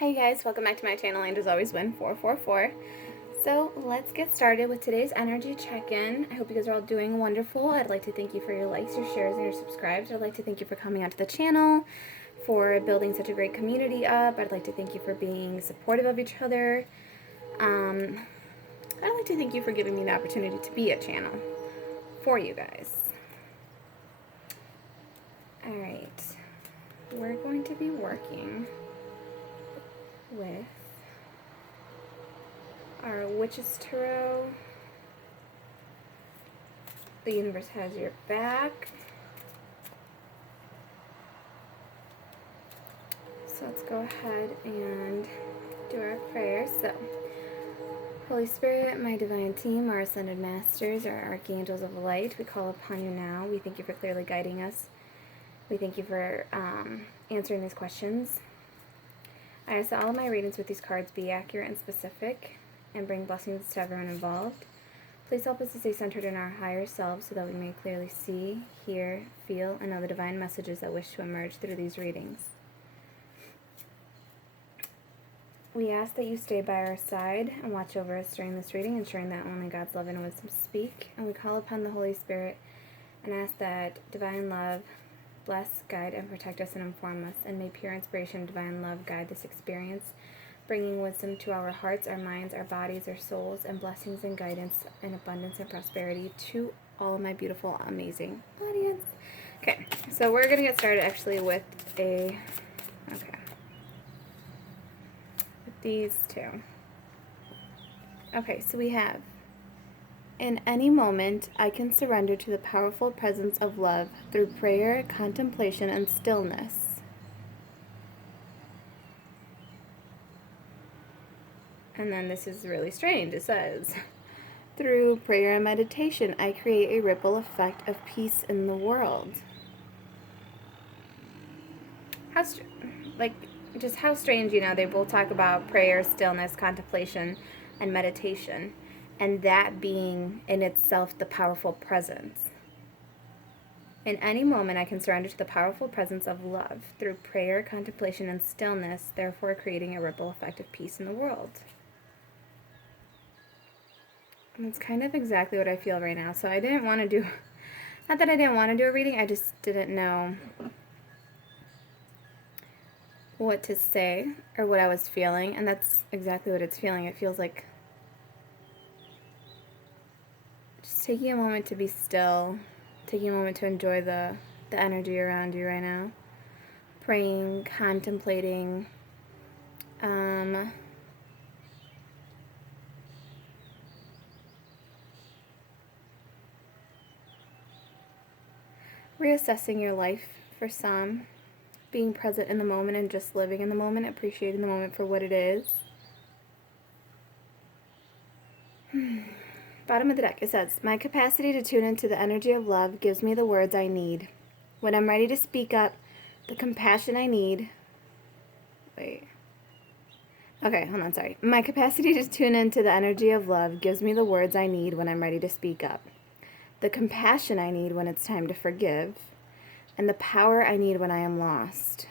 Hi guys, welcome back to my channel, and as always, Win444. So let's get started with today's energy check-in. I hope you guys are all doing wonderful. I'd like to thank you for your likes, your shares, and your subscribes. I'd like to thank you for coming onto the channel, for building such a great community up. I'd like to thank you for being supportive of each other. I'd like to thank you for giving me the opportunity to be a channel for you guys. Alright, we're going to be working with our Witches Tarot. The universe has your back. So let's go ahead and do our prayers. So, Holy Spirit, my divine team, our ascended masters, our archangels of light, we call upon you now. We thank you for clearly guiding us. We thank you for answering these questions. I ask that all of my readings with these cards be accurate and specific and bring blessings to everyone involved. Please help us to stay centered in our higher selves so that we may clearly see, hear, feel, and know the divine messages that wish to emerge through these readings. We ask that you stay by our side and watch over us during this reading, ensuring that only God's love and wisdom speak. And we call upon the Holy Spirit and ask that divine love bless, guide, and protect us and inform us, and may pure inspiration and divine love guide this experience, bringing wisdom to our hearts, our minds, our bodies, our souls, and blessings and guidance and abundance and prosperity to all of my beautiful, amazing audience. Okay, so we're going to get started actually with these two. Okay, so we have, in any moment, I can surrender to the powerful presence of love through prayer, contemplation, and stillness. And then this is really strange. It says, through prayer and meditation, I create a ripple effect of peace in the world. How strange, they both talk about prayer, stillness, contemplation, and meditation, and that being in itself the powerful presence. In any moment, I can surrender to the powerful presence of love through prayer, contemplation, and stillness, therefore creating a ripple effect of peace in the world. And that's kind of exactly what I feel right now. So I didn't want to do, not that I didn't want to do a reading, I just didn't know what to say or what I was feeling, and that's exactly what it's feeling. It feels like just taking a moment to be still, taking a moment to enjoy the energy around you right now. Praying, contemplating, reassessing your life for some, being present in the moment and just living in the moment, appreciating the moment for what it is. Bottom of the deck, it says, my capacity to tune into the energy of love gives me the words I need. When I'm ready to speak up, the compassion I need... My capacity to tune into the energy of love gives me the words I need when I'm ready to speak up, the compassion I need when it's time to forgive, and the power I need when I am lost.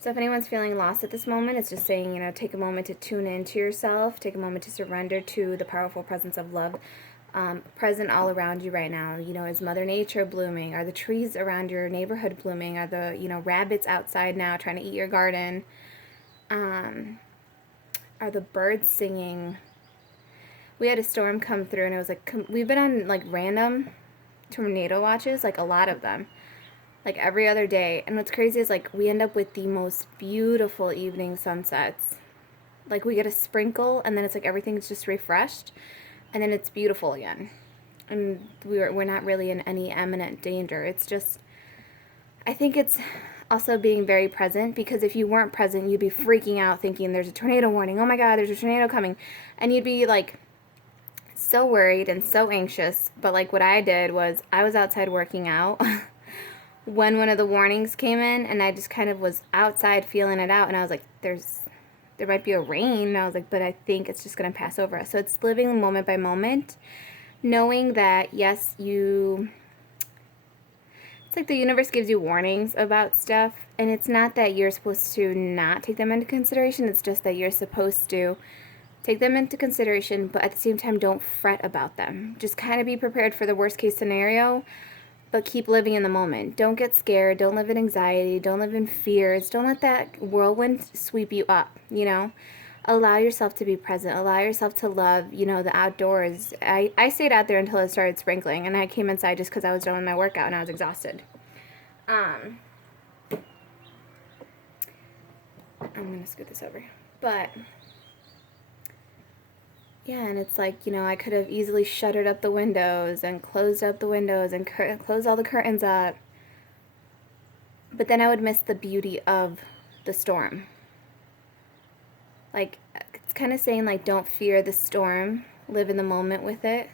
So if anyone's feeling lost at this moment, it's just saying, take a moment to tune into yourself, take a moment to surrender to the powerful presence of love present all around you right now. Is Mother Nature blooming? Are the trees around your neighborhood blooming? Are the, rabbits outside now trying to eat your garden? Are the birds singing? We had a storm come through, and it was like, we've been on like random tornado watches, like a lot of them, like every other day. And what's crazy is like we end up with the most beautiful evening sunsets. Like we get a sprinkle, and then it's like everything's just refreshed, and then it's beautiful again. And we're not really in any imminent danger. It's just, I think it's also being very present, because if you weren't present, you'd be freaking out thinking there's a tornado warning. Oh my God, there's a tornado coming. And you'd be like so worried and so anxious. But like what I did was I was outside working out when one of the warnings came in, and I just kind of was outside feeling it out, and I was like, there might be a rain, and I was like, but I think it's just going to pass over us. So it's living moment by moment, knowing that, yes, it's It's like the universe gives you warnings about stuff, and it's not that you're supposed to not take them into consideration, it's just that you're supposed to take them into consideration, but at the same time, don't fret about them. Just kind of be prepared for the worst case scenario, but keep living in the moment. Don't get scared. Don't live in anxiety. Don't live in fears. Don't let that whirlwind sweep you up, you know? Allow yourself to be present. Allow yourself to love, you know, the outdoors. I stayed out there until it started sprinkling, and I came inside just because I was done with my workout and I was exhausted. I'm going to scoot this over. But yeah, and it's like, you know, I could have easily shuttered up the windows and closed up the windows and closed all the curtains up. But then I would miss the beauty of the storm. Like, it's kind of saying, like, don't fear the storm. Live in the moment with it.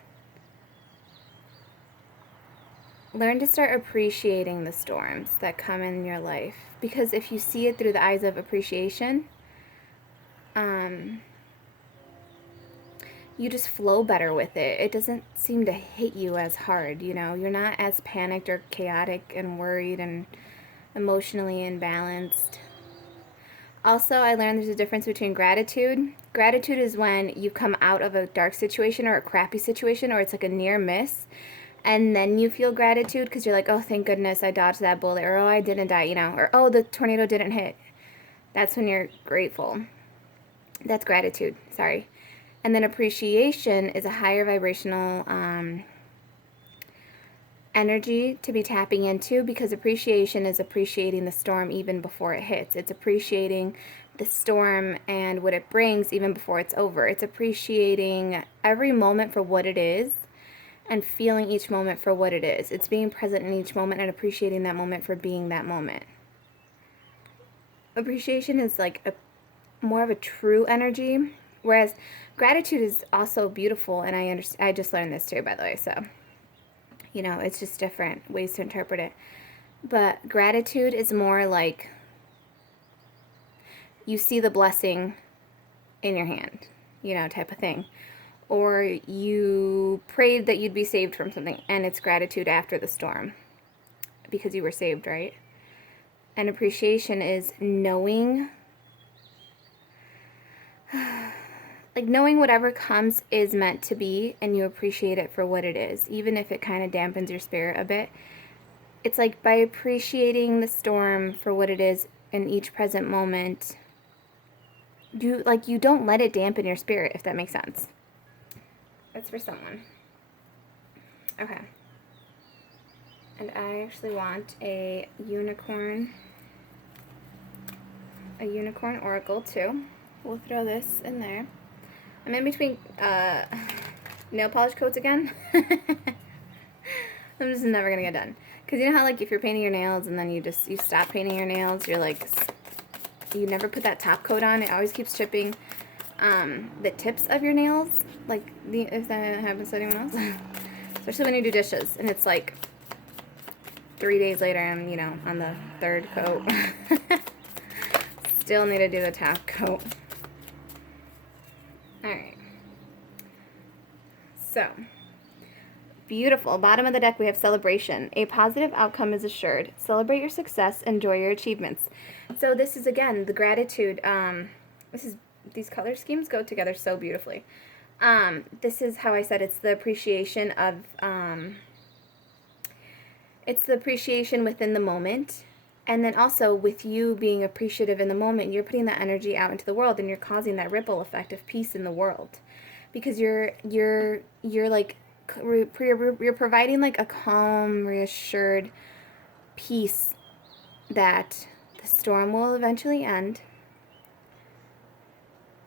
Learn to start appreciating the storms that come in your life. Because if you see it through the eyes of appreciation, you just flow better with it. It doesn't seem to hit you as hard, you know? You're not as panicked or chaotic and worried and emotionally imbalanced. Also, I learned there's a difference between gratitude. Gratitude is when you come out of a dark situation or a crappy situation, or it's like a near miss, and then you feel gratitude because you're like, oh, thank goodness I dodged that bullet, or oh, I didn't die, you know, or oh, the tornado didn't hit. That's when you're grateful. That's gratitude, sorry. And then appreciation is a higher vibrational energy to be tapping into, because appreciation is appreciating the storm even before it hits. It's appreciating the storm and what it brings even before it's over. It's appreciating every moment for what it is and feeling each moment for what it is. It's being present in each moment and appreciating that moment for being that moment. Appreciation is like a more of a true energy, whereas gratitude is also beautiful, and I just learned this too, by the way, so you know, it's just different ways to interpret it. But gratitude is more like you see the blessing in your hand, you know, type of thing. Or you prayed that you'd be saved from something, and it's gratitude after the storm because you were saved, right? And appreciation is knowing, like knowing whatever comes is meant to be, and you appreciate it for what it is, even if it kind of dampens your spirit a bit. It's like by appreciating the storm for what it is in each present moment, you don't let it dampen your spirit, if that makes sense. That's for someone. Okay. And I actually want a unicorn oracle too. We'll throw this in there. I'm in between nail polish coats again. I'm just never gonna get done. Cause you know how like if you're painting your nails and then you stop painting your nails, you're like, you never put that top coat on. It always keeps chipping the tips of your nails. Like if that happens to anyone else, especially when you do dishes, and it's like 3 days later, I'm on the third coat. Still need to do the top coat. Alright. So, beautiful. Bottom of the deck we have celebration. A positive outcome is assured. Celebrate your success. Enjoy your achievements. So this is, again, the gratitude. These color schemes go together so beautifully. This is how I said it's the appreciation of, it's the appreciation within the moment. And then also with you being appreciative in the moment, you're putting that energy out into the world, and you're causing that ripple effect of peace in the world, because you're like you're providing like a calm, reassured peace that the storm will eventually end.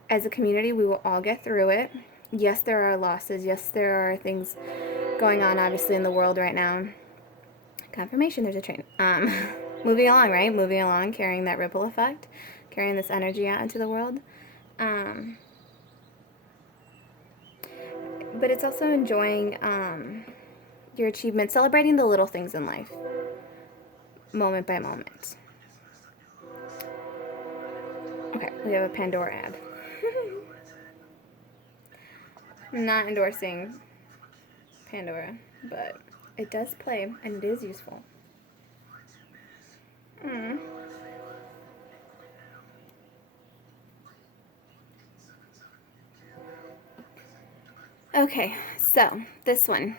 As a community, we will all get through it. Yes, there are losses. Yes, there are things going on obviously in the world right now. Confirmation, there's a train. Moving along, right? Moving along, carrying that ripple effect, carrying this energy out into the world. But it's also enjoying your achievements, celebrating the little things in life, moment by moment. Okay, we have a Pandora ad. I'm not endorsing Pandora, but it does play, and it is useful. Mm. Okay, so this one.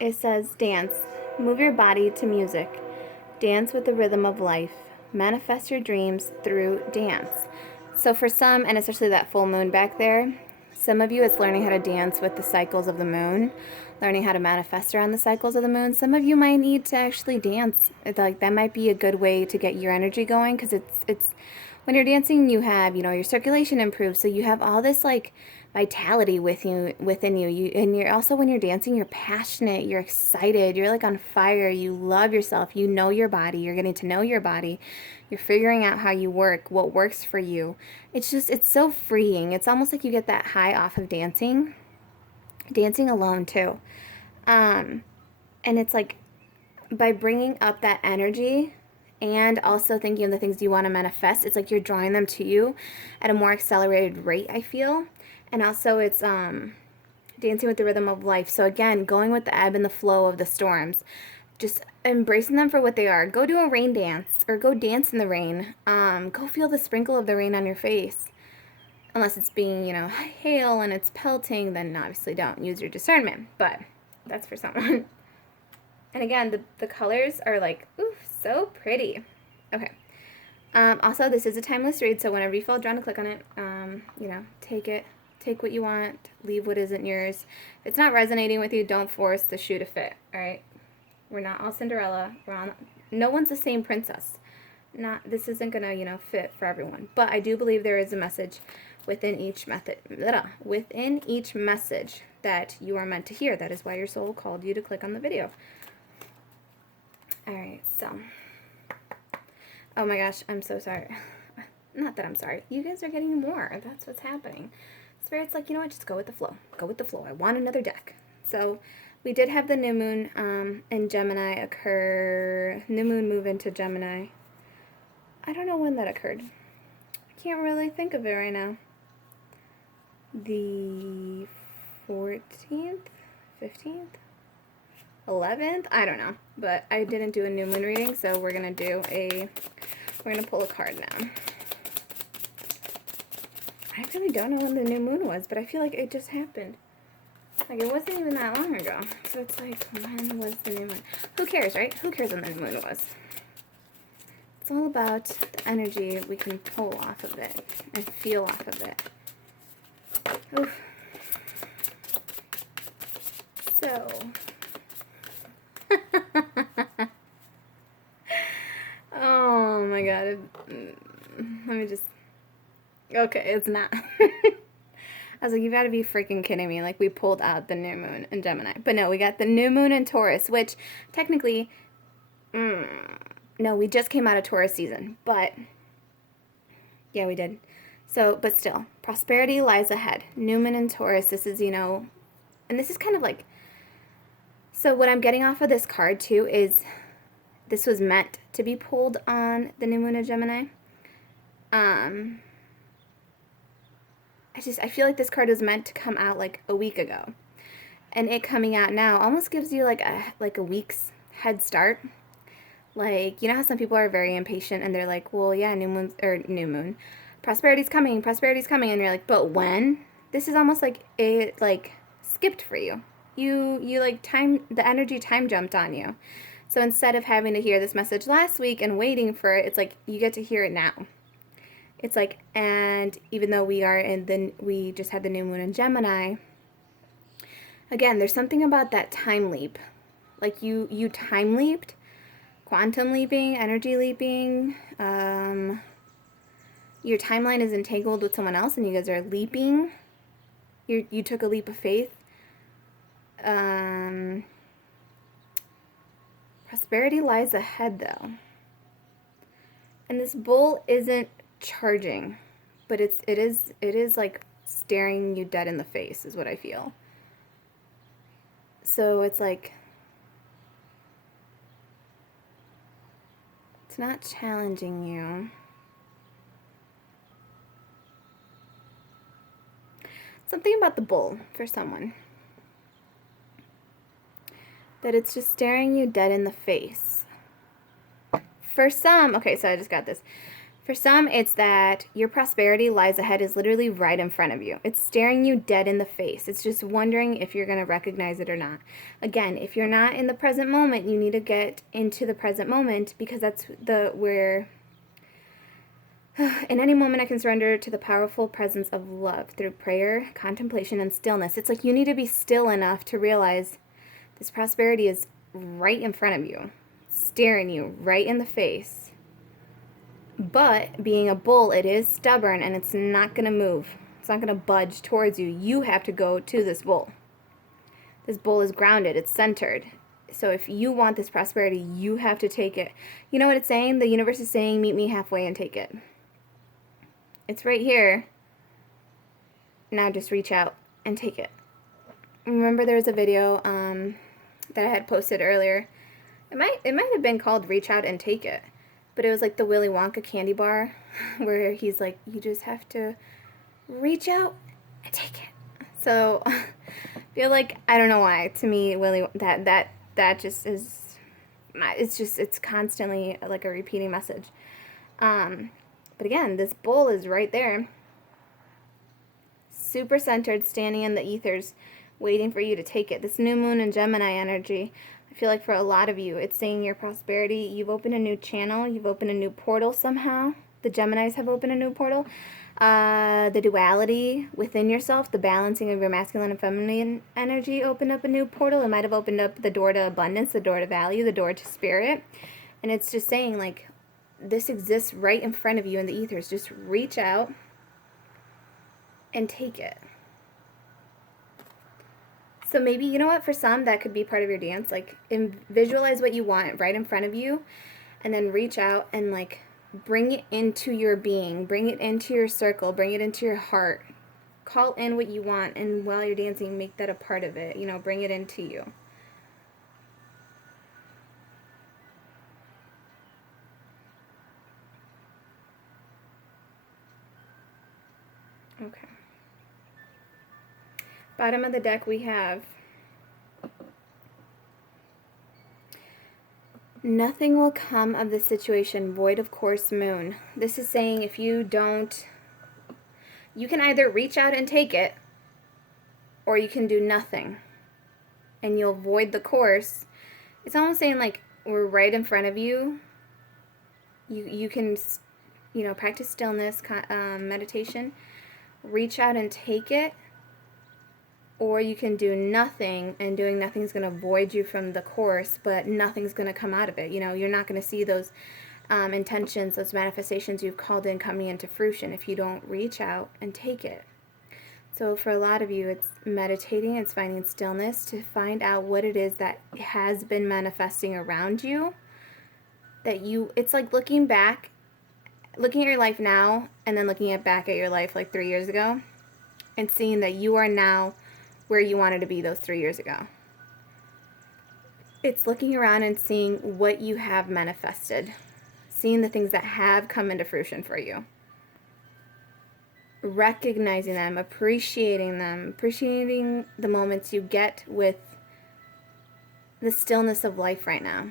It says dance. Move your body to music. Dance with the rhythm of life. Manifest your dreams through dance. So for some, and especially that full moon back there, some of you it's learning how to dance with the cycles of the moon, learning how to manifest around the cycles of the moon. Some of you might need to actually dance. It's like that might be a good way to get your energy going, because it's when you're dancing, you have, your circulation improves, so you have all this like vitality within you. And you're also, when you're dancing, you're passionate, you're excited, you're like on fire, you love yourself, you know your body, you're getting to know your body, you're figuring out how you work, what works for you. It's so freeing. It's almost like you get that high off of dancing alone too. And it's like, by bringing up that energy and also thinking of the things you want to manifest, it's like you're drawing them to you at a more accelerated rate, I feel. And also it's dancing with the rhythm of life. So again, going with the ebb and the flow of the storms, just embracing them for what they are. Go do a rain dance, or go dance in the rain. Go feel the sprinkle of the rain on your face. Unless it's being, hail and it's pelting, then obviously don't use your discernment. But that's for someone. And again, the colors are like, ooh, so pretty. Okay. Also, this is a timeless read, so whenever you feel drawn to click on it, take it. Take what you want, leave what isn't yours. If it's not resonating with you, don't force the shoe to fit, all right? We're not all Cinderella. No one's the same princess. This isn't gonna, fit for everyone. But I do believe there is a message within each message that you are meant to hear. That is why your soul called you to click on the video. All right, so, oh my gosh, I'm so sorry. Not that I'm sorry. You guys are getting more. That's what's happening. Spirit's like, you know what? Just go with the flow. Go with the flow. I want another deck. So we did have the new moon in Gemini occur. New moon move into Gemini. I don't know when that occurred. I can't really think of it right now. The 14th? 15th? 11th? I don't know. But I didn't do a new moon reading, so we're going to pull a card now. I really don't know when the new moon was, but I feel like it just happened. Like, it wasn't even that long ago. So it's like, when was the new moon? Who cares, right? Who cares when the new moon was? It's all about the energy we can pull off of it and feel off of it. Oof. So. Oh my god. Let me just. Okay, it's not. I was like, you've got to be freaking kidding me. Like, we pulled out the new moon in Gemini. But no, we got the new moon in Taurus, which technically, no, we just came out of Taurus season. But, yeah, we did. So, but still, prosperity lies ahead. New moon in Taurus, this is, and this is kind of like, so what I'm getting off of this card, too, is this was meant to be pulled on the new moon in Gemini. I feel like this card was meant to come out like a week ago. And it coming out now almost gives you like a week's head start. Like, you know how some people are very impatient and they're like, well, yeah, new moon. Prosperity's coming, and you're like, but when? This is almost like it like skipped for you. You like the energy time jumped on you. So instead of having to hear this message last week and waiting for it, it's like you get to hear it now. It's like, and even though we just had the new moon in Gemini, again, there's something about that time leap. Like you time leaped, quantum leaping, energy leaping. Your timeline is entangled with someone else and you guys are leaping. You took a leap of faith. Prosperity lies ahead though. And this bull isn't charging, but it is like staring you dead in the face is what I feel. So it's like, it's not challenging you. Something about the bull for someone, that it's just staring you dead in the face For some, okay, so I just got this. For some, it's that your prosperity lies ahead is literally right in front of you. It's staring you dead in the face. It's just wondering if you're going to recognize it or not. Again, if you're not in the present moment, you need to get into the present moment, because that's where in any moment I can surrender to the powerful presence of love through prayer, contemplation, and stillness. It's like you need to be still enough to realize this prosperity is right in front of you, staring you right in the face. But being a bull, it is stubborn and it's not going to move. It's not going to budge towards you. You have to go to this bull. This bull is grounded. It's centered. So if you want this prosperity, you have to take it. You know what it's saying? The universe is saying, meet me halfway and take it. It's right here. Now just reach out and take it. Remember there was a video that I had posted earlier. It might have been called Reach Out and Take It. But it was like the Willy Wonka candy bar where he's like, you just have to reach out and take it. So I feel like, I don't know why, to me, that just is, it's constantly like a repeating message. But again, this bull is right there, super centered, standing in the ethers, waiting for you to take it. This new moon and Gemini energy, I feel like for a lot of you, it's saying your prosperity, you've opened a new channel, you've opened a new portal somehow. The Geminis have opened a new portal. The duality within yourself, the balancing of your masculine and feminine energy opened up a new portal. It might have opened up the door to abundance, the door to value, the door to spirit. And it's just saying, like, this exists right in front of you in the ethers. Just reach out and take it. So maybe, you know what, for some, that could be part of your dance. Like, visualize what you want right in front of you, and then reach out and, like, bring it into your being. Bring it into your circle. Bring it into your heart. Call in what you want, and while you're dancing, make that a part of it. You know, bring it into you. Okay. Bottom of the deck we have nothing will come of the situation, void of course moon. This is saying if you don't, you can either reach out and take it, or you can do nothing and you'll void the course. It's almost saying like we're right in front of you. You can, you know, practice stillness, meditation, reach out and take it, or you can do nothing, and doing nothing is going to void you from the course, but nothing's going to come out of it. You know, you're not going to see those intentions, those manifestations you've called in coming into fruition if you don't reach out and take it. So for a lot of you, it's meditating, it's finding stillness to find out what it is that has been manifesting around you. It's like looking back, looking at your life now, and then looking back at your life like 3 years ago, and seeing that you are now where you wanted to be those 3 years ago. It's looking around and seeing what you have manifested, seeing the things that have come into fruition for you, recognizing them, appreciating the moments you get with the stillness of life right now,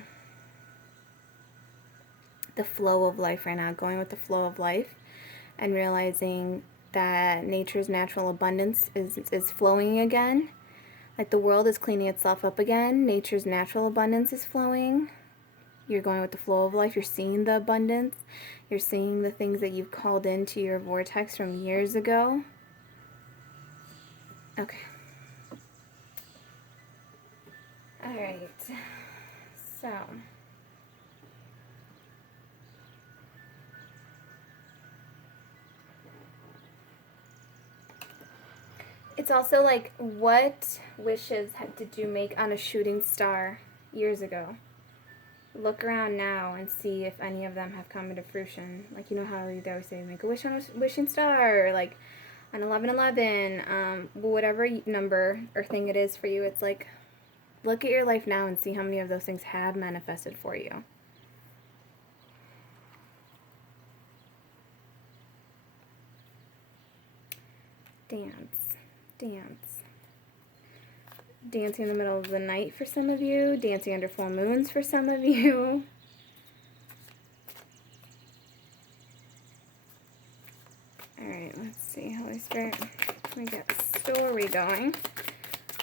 the flow of life right now, going with the flow of life, and realizing that nature's natural abundance is flowing again. Like the world is cleaning itself up again. Nature's natural abundance is flowing. You're going with the flow of life. You're seeing the abundance. You're seeing the things that you've called into your vortex from years ago. Okay. All right. So it's also like, what wishes did you make on a shooting star years ago? Look around now and see if any of them have come into fruition. Like, you know how they always say, make a wish on a wishing star, or like on 1111, whatever number or thing it is for you. It's like, look at your life now and see how many of those things have manifested for you. Dance. Dancing in the middle of the night for some of you. Dancing under full moons for some of you. Alright, let's see. Holy Spirit, let me get the story going.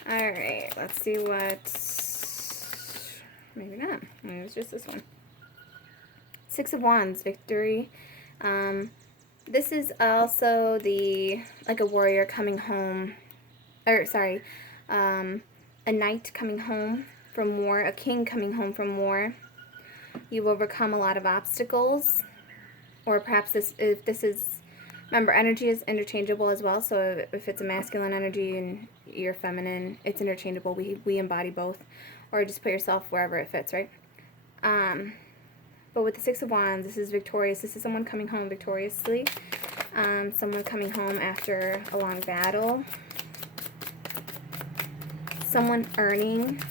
Alright, let's see what... Maybe not. Maybe it was just this one. Six of Wands, victory. This is also like a warrior coming home, or sorry, a knight coming home from war, a king coming home from war. You've overcome a lot of obstacles, or perhaps if this is, remember, energy is interchangeable as well, so if it's a masculine energy and you're feminine, it's interchangeable. We embody both, or just put yourself wherever it fits, right? But with the Six of Wands, this is victorious. This is someone coming home victoriously. Someone coming home after a long battle. Someone earning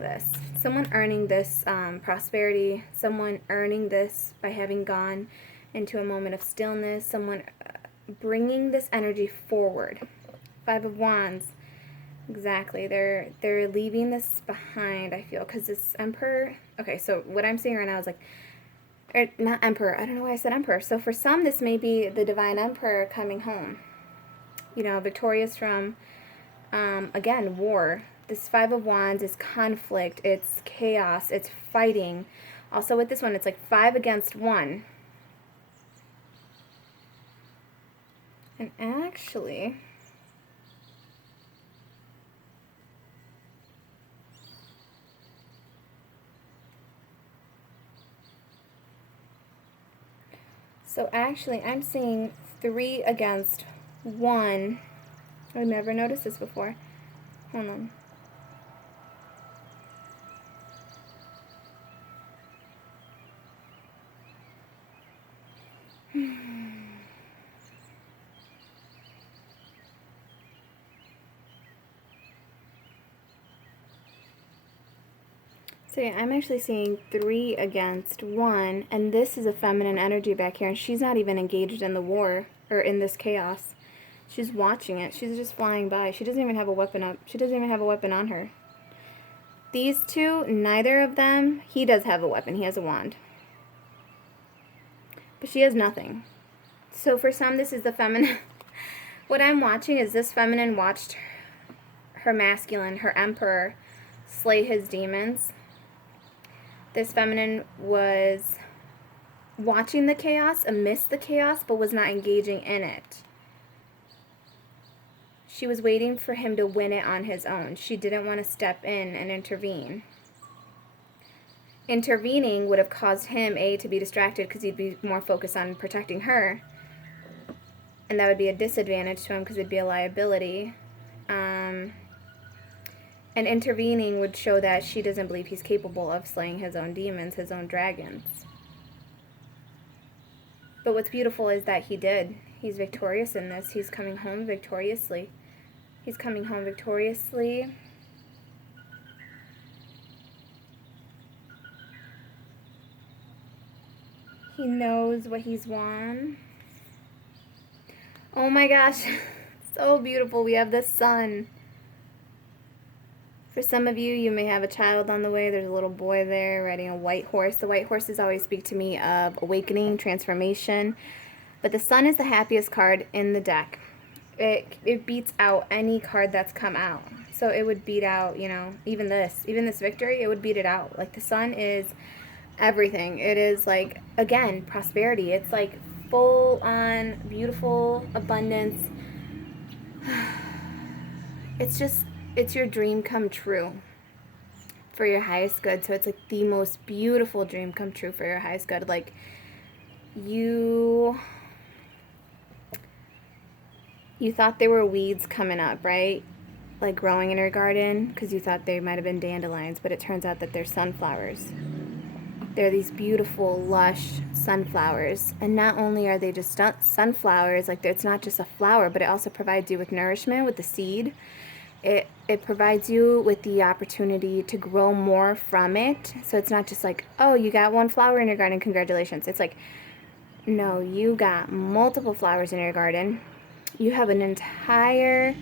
this. Someone earning this prosperity. Someone earning this by having gone into a moment of stillness. Someone bringing this energy forward. Five of Wands. Exactly. They're leaving this behind, I feel, because this Emperor... Okay, so what I'm seeing right now is like... Or not Emperor. I don't know why I said Emperor. So for some, this may be the Divine Emperor coming home. You know, victorious from, again, war. This Five of Wands is conflict. It's chaos. It's fighting. Also with this one, it's like 5 against 1. And actually... So actually, I'm seeing 3 against 1. I've never noticed this before. Hold on. So yeah, I'm actually seeing 3 against 1, and this is a feminine energy back here, and she's not even engaged in the war, or in this chaos. She's watching it. She's just flying by. She doesn't even have a weapon up. She doesn't even have a weapon on her. These two, neither of them, he does have a weapon. He has a wand. But she has nothing. So for some, this is the feminine. What I'm watching is this feminine watched her masculine, her emperor, slay his demons. This feminine was watching the chaos, amidst the chaos, but was not engaging in it. She was waiting for him to win it on his own. She didn't want to step in and intervene. Intervening would have caused him, to be distracted because he'd be more focused on protecting her. And that would be a disadvantage to him because it'd be a liability. And intervening would show that she doesn't believe he's capable of slaying his own demons, his own dragons. But what's beautiful is that he did. He's victorious in this. He's coming home victoriously. He's coming home victoriously. He knows what he's won. Oh my gosh. So beautiful. We have the sun. For some of you, you may have a child on the way. There's a little boy there riding a white horse. The white horses always speak to me of awakening, transformation. But the sun is the happiest card in the deck. It beats out any card that's come out. So it would beat out, you know, even this victory, it would beat it out. Like the sun is everything. It is like, again, prosperity. It's like full on beautiful abundance. It's your dream come true for your highest good. So it's like the most beautiful dream come true for your highest good. Like you thought there were weeds coming up, right? Like growing in your garden because you thought they might have been dandelions, but it turns out that they're sunflowers. They're these beautiful, lush sunflowers. And not only are they just sunflowers, like it's not just a flower, but it also provides you with nourishment with the seed. It provides you with the opportunity to grow more from it. So it's not just like, oh, you got one flower in your garden, congratulations. It's like, no, you got multiple flowers in your garden. You have an entire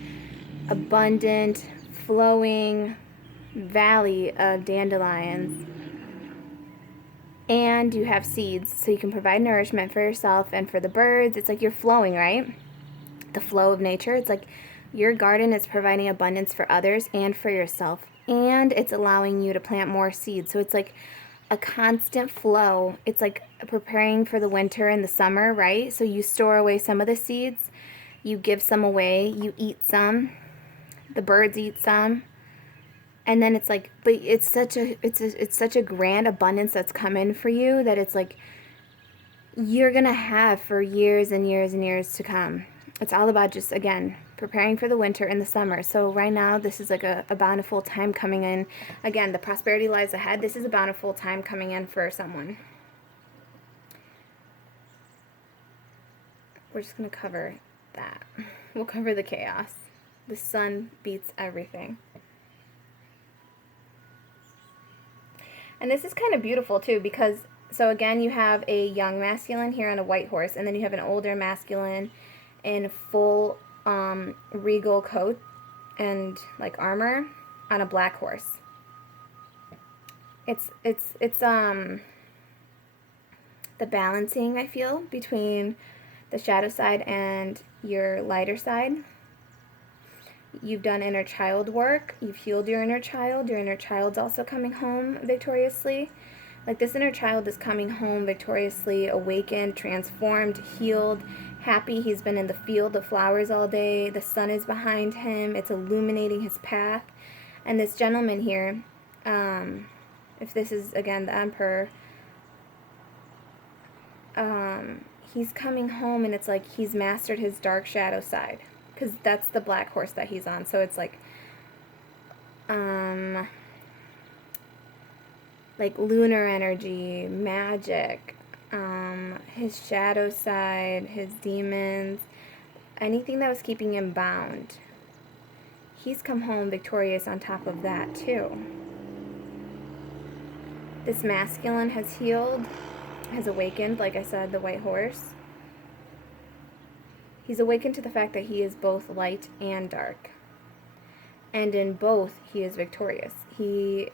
abundant, flowing valley of dandelions. and you have seeds, so you can provide nourishment for yourself and for the birds. It's like you're flowing, right? The flow of nature. It's like your garden is providing abundance for others and for yourself, and it's allowing you to plant more seeds. So it's like a constant flow. It's like preparing for the winter and the summer, right? So you store away some of the seeds, you give some away, you eat some, the birds eat some, and then it's like, but it's such a grand abundance that's come in for you that it's like you're gonna have for years and years and years to come. It's all about just, again, preparing for the winter and the summer. So right now, this is like a bountiful time coming in. Again, the prosperity lies ahead. This is a bountiful time coming in for someone. We're just gonna cover that. We'll cover the chaos. The sun beats everything. And this is kind of beautiful too, because so again, you have a young masculine here on a white horse, and then you have an older masculine in full regal coat and like armor on a black horse. It's the balancing, I feel, between the shadow side and your lighter side. You've done inner child work. You've healed your inner child. Your inner child's also coming home victoriously. Like this inner child is coming home victoriously, awakened, transformed, healed, happy. He's been in the field of flowers all day. The sun is behind him. It's illuminating his path. And this gentleman here, if this is, again, the Emperor, he's coming home and it's like he's mastered his dark shadow side. Because that's the black horse that he's on. So it's like lunar energy, magic, his shadow side, his demons, anything that was keeping him bound. He's come home victorious on top of that too. This masculine has healed, has awakened, like I said, the white horse. He's awakened to the fact that he is both light and dark. And in both, he is victorious. He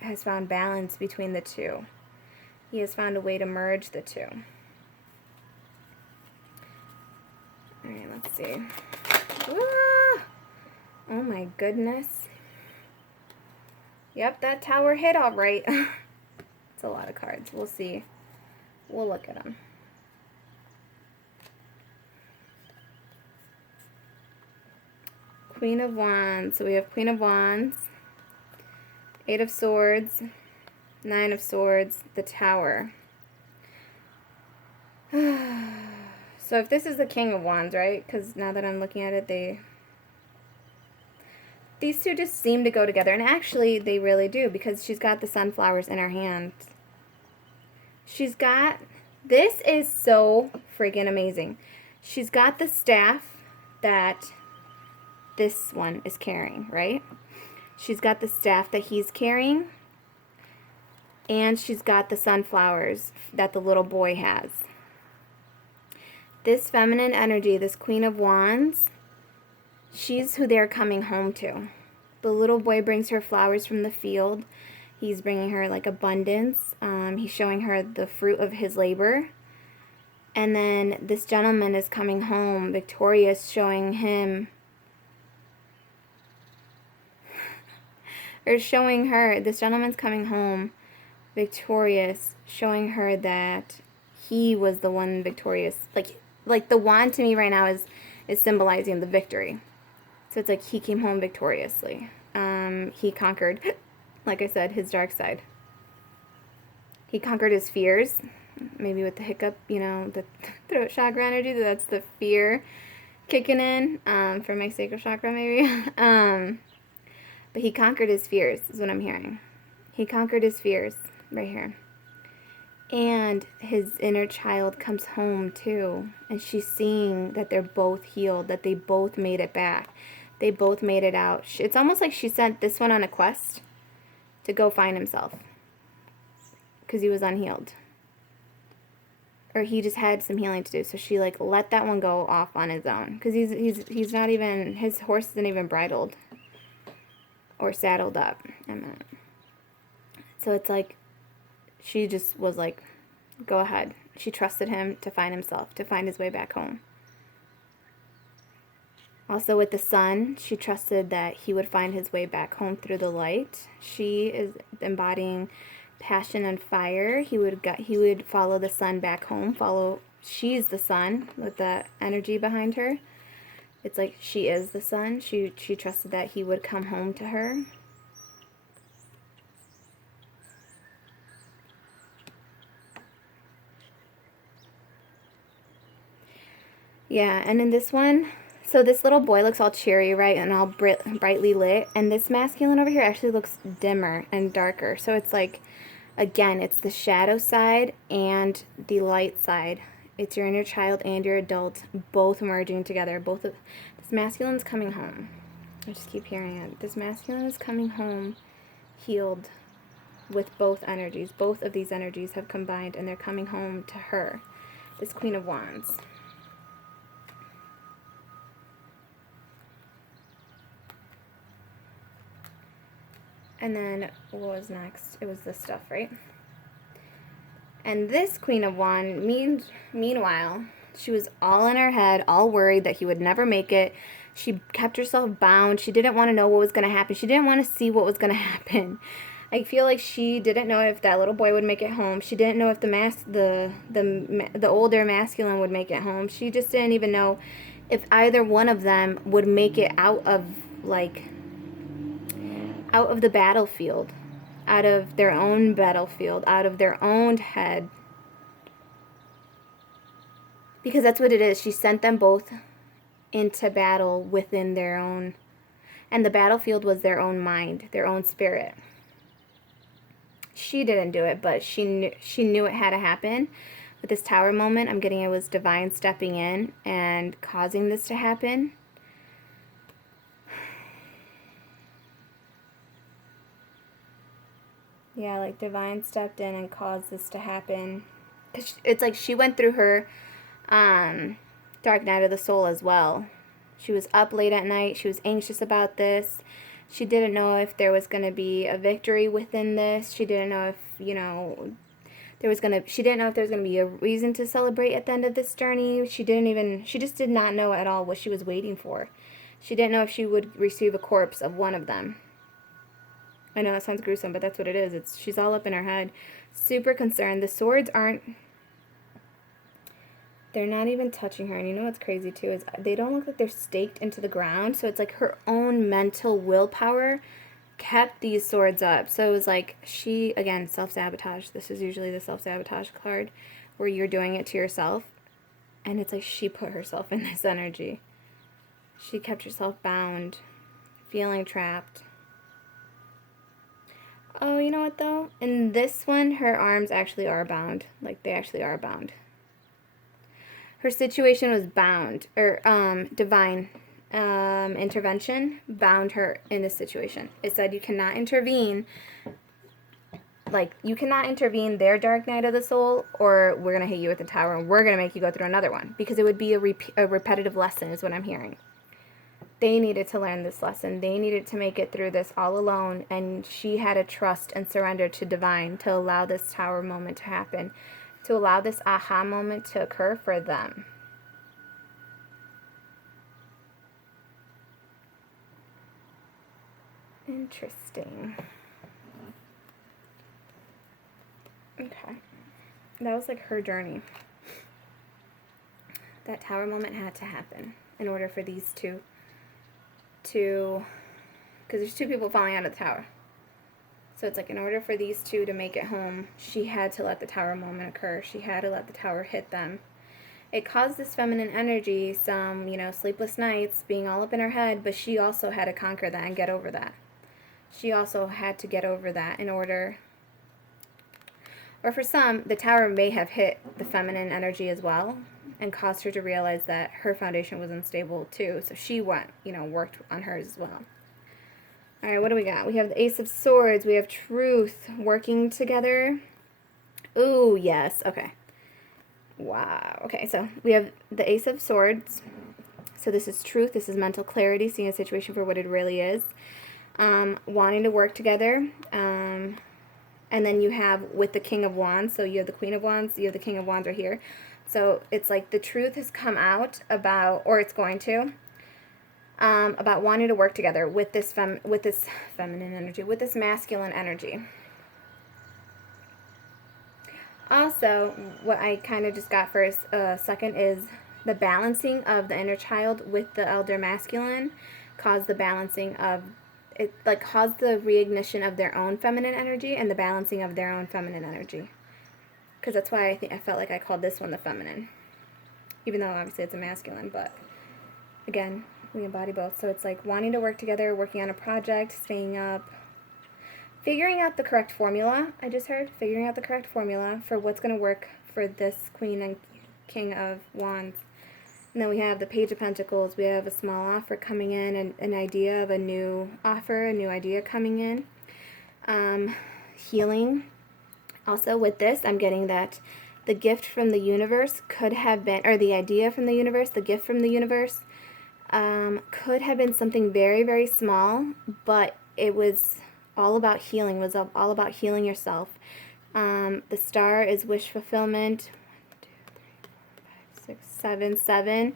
has found balance between the two. He has found a way to merge the two. Alright, let's see. Ah! Oh my goodness. Yep, that tower hit all right. It's a lot of cards. We'll see. We'll look at them. Queen of Wands. So we have Queen of Wands, Eight of Swords, Nine of Swords, the Tower. So if this is the King of Wands, right? Because now that I'm looking at it, these two just seem to go together. And actually, they really do, because she's got the sunflowers in her hand. She's got... This is so freaking amazing. She's got the staff that this one is carrying, right? She's got the staff that he's carrying, and she's got the sunflowers that the little boy has. This feminine energy, this Queen of Wands, she's who they're coming home to. The little boy brings her flowers from the field. He's bringing her like abundance. He's showing her the fruit of his labor. And then this gentleman is coming home victorious, showing him, or showing her, this gentleman's coming home victorious, showing her that he was the one victorious. Like the wand to me right now is symbolizing the victory. So it's like he came home victoriously. He conquered, like I said, his dark side. He conquered his fears, maybe with the hiccup, you know, the throat chakra energy. That's the fear kicking in for my sacral chakra, maybe. But he conquered his fears, is what I'm hearing. He conquered his fears right here. And his inner child comes home too. And she's seeing that they're both healed, that they both made it back. They both made it out. It's almost like she sent this one on a quest to go find himself, because he was unhealed. Or he just had some healing to do. So she like let that one go off on his own. Because he's not even, his horse isn't even bridled or saddled up. So it's like She just was like, go ahead. She trusted him to find himself, to find his way back home. Also with the sun, she trusted that he would find his way back home through the light. She is embodying passion and fire. He would follow the sun back home. She's the sun with the energy behind her. It's like she is the sun. She trusted that he would come home to her. Yeah, and in this one, so this little boy looks all cheery, right, and all brightly lit, and this masculine over here actually looks dimmer and darker. So it's like, again, it's the shadow side and the light side. It's your inner child and your adult both merging together. This masculine's coming home. I just keep hearing it. This masculine is coming home healed with both energies. Both of these energies have combined, and they're coming home to her, this Queen of Wands. And then what was next? It was this stuff, right? And this Queen of Wands, meanwhile, she was all in her head, all worried that he would never make it. She kept herself bound. She didn't want to know what was going to happen. She didn't want to see what was going to happen. I feel like she didn't know if that little boy would make it home. She didn't know if the older masculine would make it home. She just didn't even know if either one of them would make it out of the battlefield, out of their own battlefield, out of their own head. Because that's what it is. She sent them both into battle within their own, and the battlefield was their own mind, their own spirit. She didn't do it, but she knew it had to happen. With this tower moment, I'm getting it was divine stepping in and causing this to happen. Yeah, like divine stepped in and caused this to happen. It's like she went through her dark night of the soul as well. She was up late at night. She was anxious about this. She didn't know if there was going to be a victory within this. She didn't know if, she didn't know if there was going to be a reason to celebrate at the end of this journey. She just did not know at all what she was waiting for. She didn't know if she would receive a corpse of one of them. I know that sounds gruesome, but that's what it is. She's all up in her head, super concerned. The swords they're not even touching her. And you know what's crazy too is they don't look like they're staked into the ground. So it's like her own mental willpower kept these swords up. So it was like she, again, self-sabotage. This is usually the self-sabotage card where you're doing it to yourself. And it's like she put herself in this energy. She kept herself bound, feeling trapped. Oh, you know what though? In this one, her arms actually are bound. Like, they actually are bound. Her situation was bound, or divine intervention bound her in this situation. It said you cannot intervene. Like, you cannot intervene their dark night of the soul, or we're going to hit you with the tower and we're going to make you go through another one. Because it would be a repetitive lesson is what I'm hearing. They needed to learn this lesson. They needed to make it through this all alone, and she had to trust and surrender to divine to allow this tower moment to happen, to allow this aha moment to occur for them. Interesting. Okay. That was like her journey. That tower moment had to happen in order for these two to, because there's two people falling out of the tower. So it's like in order for these two to make it home, she had to let the tower moment occur. She had to let the tower hit them. It caused this feminine energy some, sleepless nights, being all up in her head, but she also had to conquer that and get over that. She also had to get over that in order, or for some, the tower may have hit the feminine energy as well and caused her to realize that her foundation was unstable too. So she went, worked on hers as well. All right, what do we got? We have the Ace of Swords. We have Truth working together. Ooh, yes. Okay. Wow. Okay, so we have the Ace of Swords. So this is truth. This is mental clarity, seeing a situation for what it really is. Wanting to work together. And And then you have with the King of Wands, so you have the Queen of Wands, you have the King of Wands right here. So it's like the truth has come out about, or it's going to, about wanting to work together with this feminine energy, with this masculine energy. Also, what I kind of just got for a second is the balancing of the inner child with the elder masculine caused the balancing of it, like caused the reignition of their own feminine energy and the balancing of their own feminine energy. Because that's why I felt like I called this one the feminine, even though obviously it's a masculine. But again, we embody both. So it's like wanting to work together, working on a project, staying up, figuring out the correct formula. I just heard figuring out the correct formula for what's going to work for this Queen and King of Wands. And then we have the Page of Pentacles. We have a small offer coming in, and an idea of a new offer, a new idea coming in. Healing. Also with this, I'm getting that the gift from the universe could have been, or the idea from the universe, the gift from the universe, could have been something very, very small, but it was all about healing, was all about healing yourself. The star is wish fulfillment. 6, 7, 7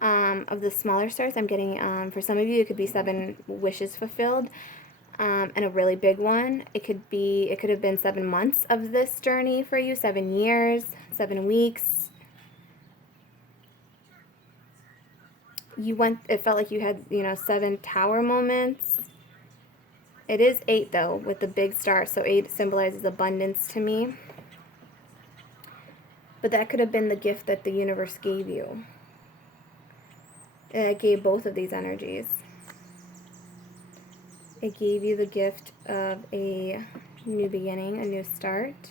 of the smaller stars. I'm getting, for some of you, it could be 7 wishes fulfilled, and a really big one. It could have been 7 months of this journey for you, 7 years, 7 weeks. It felt like you had, 7 tower moments. It is 8 though, with the big star, so 8 symbolizes abundance to me. But that could have been the gift that the universe gave you. It gave both of these energies. It gave you the gift of a new beginning, a new start.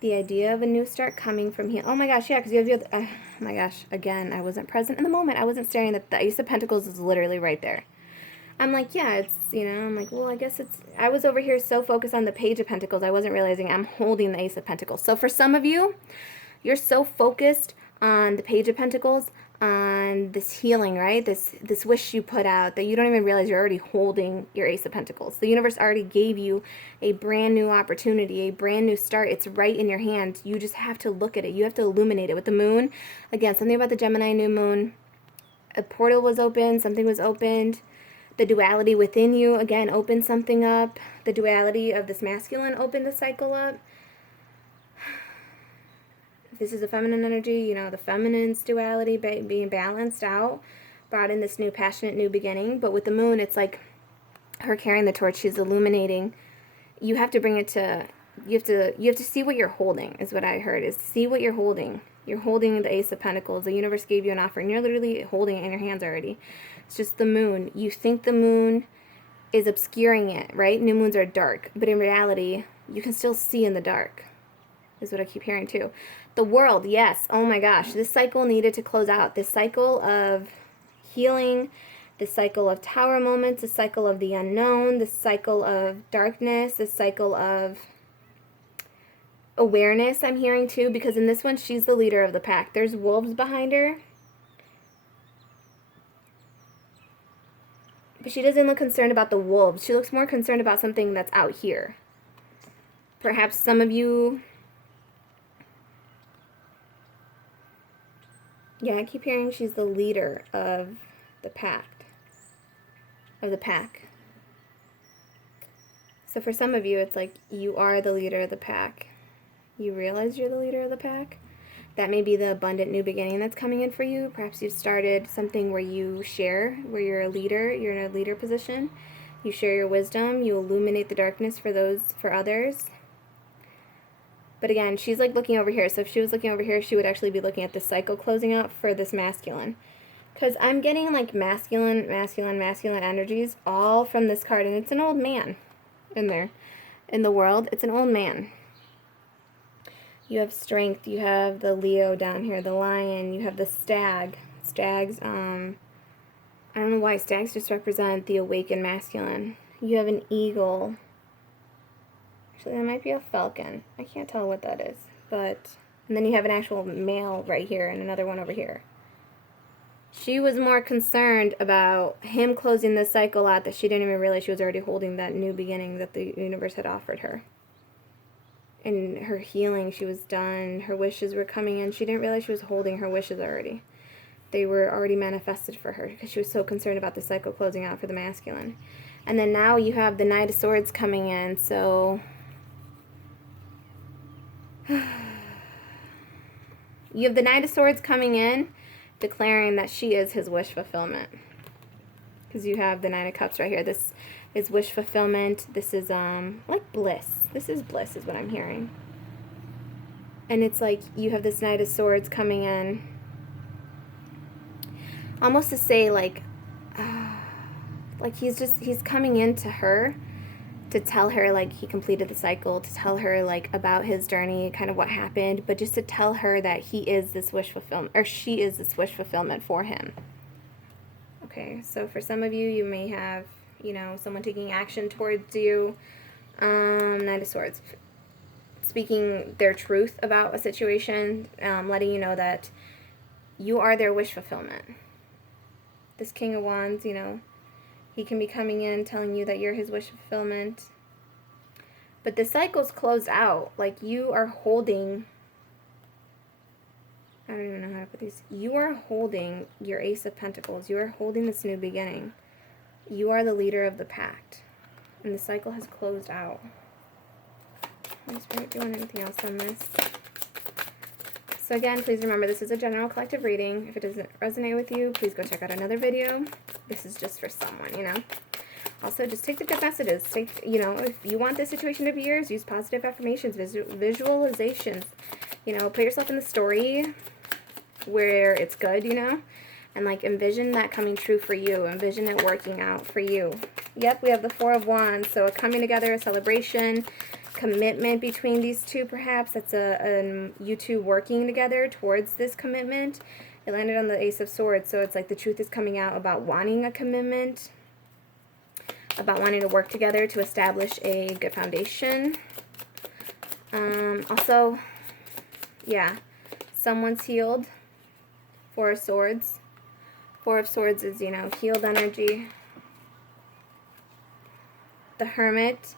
The idea of a new start coming from here. Oh my gosh, yeah, because you have oh my gosh, again, I wasn't present in the moment. I wasn't staring at the Ace of Pentacles is literally right there. I'm like, yeah, it's, I'm like, well, I guess it's, I was over here so focused on the Page of Pentacles, I wasn't realizing I'm holding the Ace of Pentacles. So for some of you, you're so focused on the Page of Pentacles, on this healing, right? This wish you put out that you don't even realize you're already holding your Ace of Pentacles. The universe already gave you a brand new opportunity, a brand new start. It's right in your hand. You just have to look at it. You have to illuminate it. With the moon, again, something about the Gemini new moon. A portal was opened, something was opened. The duality within you, again, opened something up. The duality of this masculine opened the cycle up. If this is a feminine energy, the feminine's duality being balanced out, brought in this new passionate new beginning. But with the moon, it's like her carrying the torch. She's illuminating. You have to bring it to, you have to see what you're holding, is what I heard, is see what you're holding. You're holding the Ace of Pentacles. The universe gave you an offer, and you're literally holding it in your hands already. It's just the moon. You think the moon is obscuring it, right? New moons are dark, but in reality, you can still see in the dark, is what I keep hearing too. The world, yes. Oh my gosh. This cycle needed to close out. This cycle of healing, this cycle of tower moments, this cycle of the unknown, this cycle of darkness, this cycle of awareness I'm hearing too, because in this one, she's the leader of the pack. There's wolves behind her. But she doesn't look concerned about the wolves. She looks more concerned about something that's out here. Perhaps some of you... Yeah, I keep hearing she's the leader of the pack. So for some of you, it's like you are the leader of the pack. You realize you're the leader of the pack. That may be the abundant new beginning that's coming in for you. Perhaps you've started something where you share, where you're a leader, you're in a leader position. You share your wisdom, you illuminate the darkness for others. But again, she's like looking over here. So if she was looking over here, she would actually be looking at this cycle closing out for this masculine. Because I'm getting like masculine energies all from this card. And it's an old man in there. In the world, it's an old man. You have strength. You have the Leo down here, the lion. You have the stag. Stags, I don't know why stags just represent the awakened masculine. You have an eagle. Actually, that might be a falcon. I can't tell what that is. But, and then you have an actual male right here and another one over here. She was more concerned about him closing the cycle out that she didn't even realize she was already holding that new beginning that the universe had offered her. And her healing, she was done. Her wishes were coming in. She didn't realize she was holding her wishes already. They were already manifested for her because she was so concerned about the cycle closing out for the masculine. And then now you have the Knight of Swords coming in, so you have the Knight of Swords coming in, declaring that she is his wish fulfillment. Because you have the Nine of Cups right here. This is wish fulfillment. This is like bliss. This is bliss is what I'm hearing. And it's like you have this Knight of Swords coming in. Almost to say like he's coming into her to tell her like he completed the cycle, to tell her like about his journey, kind of what happened, but just to tell her that he is this wish fulfillment, or she is this wish fulfillment for him. Okay, so for some of you, you may have, you know, someone taking action towards you. Knight of Swords, speaking their truth about a situation, letting you know that you are their wish fulfillment. This King of Wands, you know, he can be coming in telling you that you're his wish fulfillment. But the cycle's closed out. Like you are holding, I don't even know how to put these. You are holding your Ace of Pentacles. You are holding this new beginning. You are the leader of the pact. And the cycle has closed out. Holy Spirit, do you want anything else on this? So again, please remember this is a general collective reading. If it doesn't resonate with you, please go check out another video. This is just for someone, you know. Also, just take the good messages. Take, you know, if you want this situation to be yours, use positive affirmations, visualizations. You know, put yourself in the story where it's good, you know. And like envision that coming true for you. Envision it working out for you. Yep, we have the Four of Wands. So a coming together, a celebration, commitment between these two perhaps. That's you two working together towards this commitment. It landed on the Ace of Swords. So it's like the truth is coming out about wanting a commitment, about wanting to work together to establish a good foundation. Also, yeah, someone's healed. Four of Swords. Four of Swords is, you know, healed energy. The Hermit.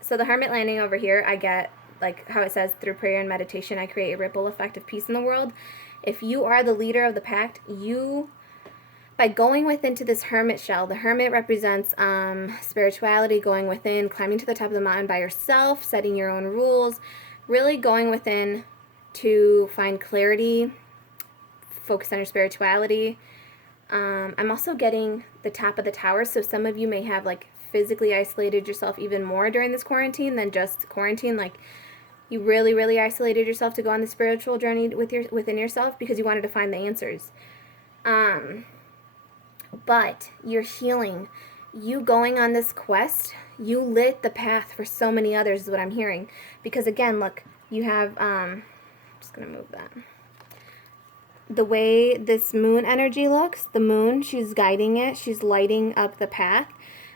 So the Hermit landing over here, I get, like how it says, through prayer and meditation, I create a ripple effect of peace in the world. If you are the leader of the pact, you, by going within to this hermit shell, the hermit represents spirituality, going within, climbing to the top of the mountain by yourself, setting your own rules, really going within to find clarity, focus on your spirituality. I'm also getting the top of the tower, so some of you may have like physically isolated yourself even more during this quarantine than just quarantine. Like you really isolated yourself to go on the spiritual journey within yourself because you wanted to find the answers. But you're healing. You going on this quest, you lit the path for so many others is what I'm hearing. Because again, look, you have, I'm just going to move that. The way this moon energy looks, the moon, she's guiding it, she's lighting up the path.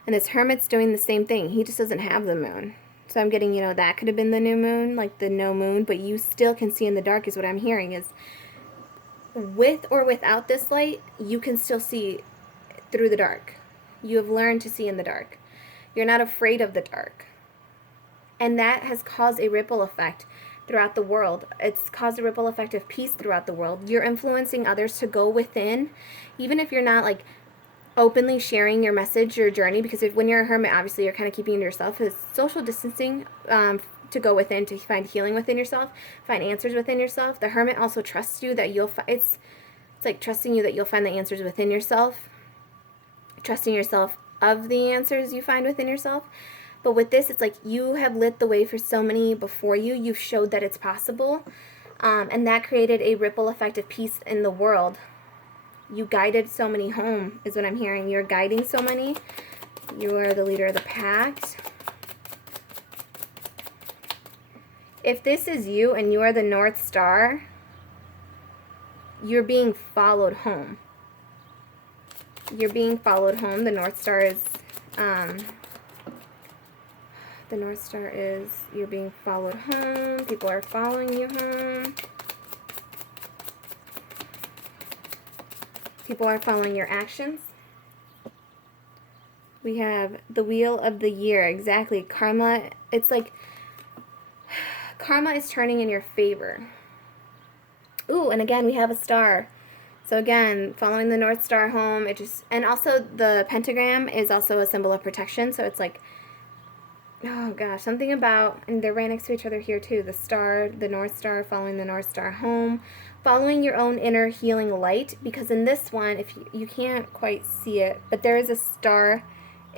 And this hermit's doing the same thing. He just doesn't have the moon. So I'm getting, you know, that could have been the new moon, like the no moon, but you still can see in the dark is what I'm hearing is with or without this light, you can still see through the dark. You have learned to see in the dark. You're not afraid of the dark. And that has caused a ripple effect throughout the world. It's caused a ripple effect of peace throughout the world. You're influencing others to go within, even if you're not like openly sharing your message, your journey, because when you're a hermit, obviously you're kind of keeping it to yourself. It's social distancing to go within, to find healing within yourself, find answers within yourself. The hermit also trusts you that you'll it's like trusting you that you'll find the answers within yourself, trusting yourself of the answers you find within yourself. But with this, it's like you have lit the way for so many before you. You've showed that it's possible, and that created a ripple effect of peace in the world. You guided so many home, is what I'm hearing. You're guiding so many. You are the leader of the pact. If this is you and you are the North Star, you're being followed home. You're being followed home. The North Star is, you're being followed home. People are following you home. People are following your actions. We have the Wheel of the Year. Exactly. Karma. It's like karma is turning in your favor. Ooh, and again, we have a star. So again, following the North Star home, and also the pentagram is also a symbol of protection. So it's like, oh gosh, something about, and they're right next to each other here too. The star, the North Star, following the North Star home, following your own inner healing light. Because in this one, if you can't quite see it, but there is a star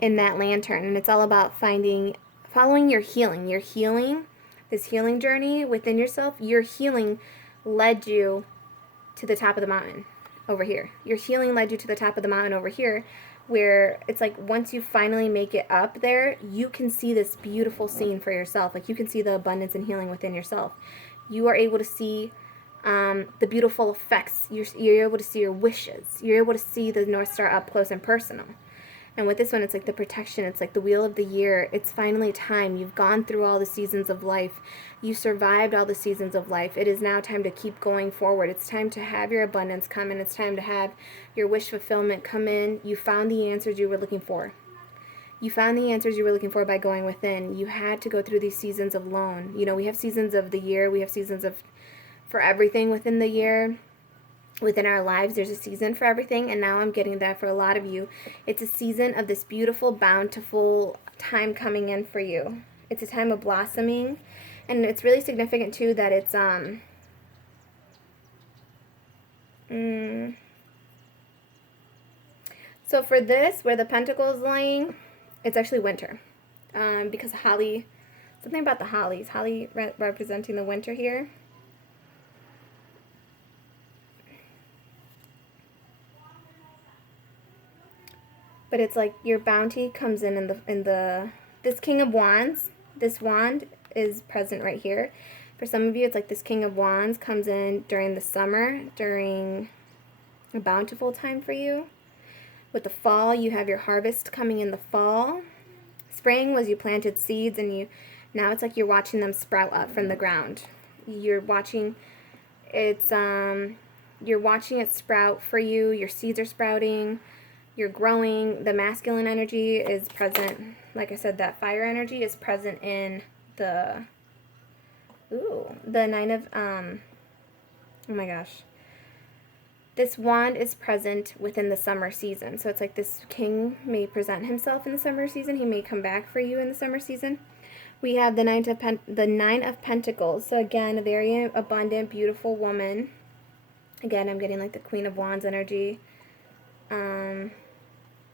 in that lantern, and it's all about following your healing. Your healing, this healing journey within yourself, your healing led you to the top of the mountain over here. Your healing led you to the top of the mountain over here, where it's like once you finally make it up there, you can see this beautiful scene for yourself. Like you can see the abundance and healing within yourself. You are able to see the beautiful effects. You're able to see your wishes. You're able to see the North Star up close and personal. And with this one, it's like the protection. It's like the Wheel of the Year. It's finally time. You've gone through all the seasons of life. You survived all the seasons of life. It is now time to keep going forward. It's time to have your abundance come in. It's time to have your wish fulfillment come in. You found the answers you were looking for. You found the answers you were looking for by going within. You had to go through these seasons of lone. You know, we have seasons of the year. We have seasons for everything within the year. Within our lives, there's a season for everything, and now I'm getting that for a lot of you. It's a season of this beautiful, bountiful time coming in for you. It's a time of blossoming, and it's really significant too that it's so for this, where the pentacle is laying, it's actually winter, because holly, something about the hollies, holly representing the winter here. But it's like your bounty comes in the this King of Wands. This wand is present right here. For some of you, it's like this King of Wands comes in during the summer, during a bountiful time for you. With the fall, you have your harvest coming in the fall. Spring was you planted seeds, and now it's like you're watching them sprout up from the ground. You're watching it sprout for you. Your seeds are sprouting. You're growing. The masculine energy is present. Like I said, that fire energy is present in the nine of, oh my gosh. This wand is present within the summer season. So it's like this king may present himself in the summer season. He may come back for you in the summer season. We have the Nine of Pentacles. So again, a very abundant, beautiful woman. Again, I'm getting like the Queen of Wands energy.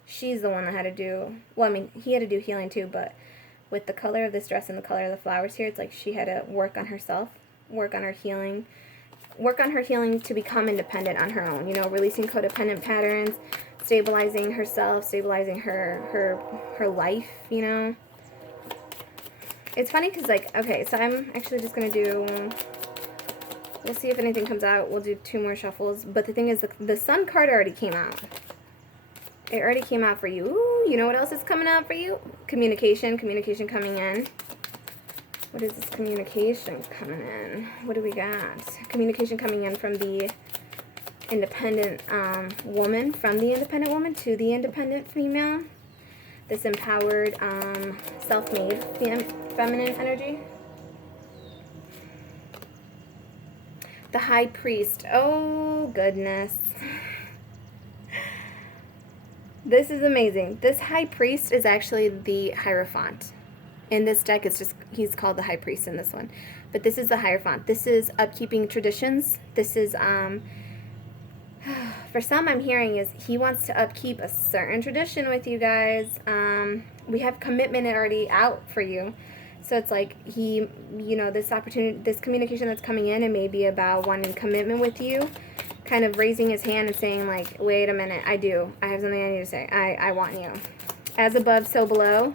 She's the one that had to do, well, I mean, he had to do healing too, but with the color of this dress and the color of the flowers here, it's like she had to work on herself, work on her healing to become independent on her own, you know, releasing codependent patterns, stabilizing herself, stabilizing her life, you know. It's funny because, like, okay, so I'm actually just going to do, we'll see if anything comes out. We'll do 2 more shuffles, but the thing is, the Sun card already came out. It already came out for you. Ooh, you know what else is coming out for you? Communication coming in. What is this communication coming in? What do we got? Communication coming in from the independent woman, from the independent woman to the independent female. This empowered, self-made feminine energy. The High Priest. Oh, goodness. This is amazing. This High Priest is actually the Hierophant. In this deck, he's called the High Priest in this one. But this is the Hierophant. This is upkeeping traditions. This is, for some I'm hearing is he wants to upkeep a certain tradition with you guys. We have commitment already out for you. So it's like this opportunity, this communication that's coming in, it may be about wanting commitment with you. Kind of raising his hand and saying, like, wait a minute, I have something I need to say. I want you. As above, so below.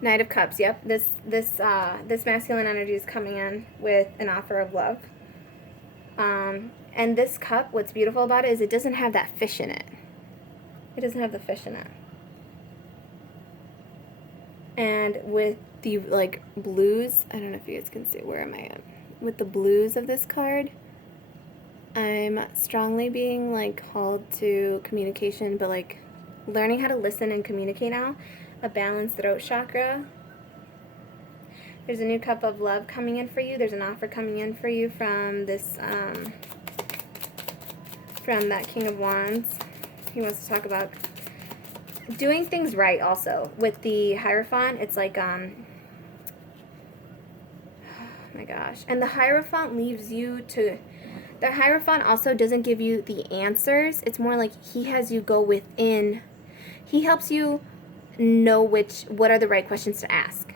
Knight of Cups. Yep, this masculine energy is coming in with an offer of love. And this cup, what's beautiful about it is it doesn't have that fish in it. It doesn't have the fish in it. And with the, like, blues, I don't know if you guys can see, where am I at? With the blues of this card, I'm strongly being like called to communication, but like learning how to listen and communicate now. A balanced throat chakra. There's a new cup of love coming in for you. There's an offer coming in for you from this, from that King of Wands. He wants to talk about doing things right also. With the Hierophant, it's like, oh my gosh. And the Hierophant leaves you to, the Hierophant also doesn't give you the answers. It's more like he has you go within. He helps you know what are the right questions to ask.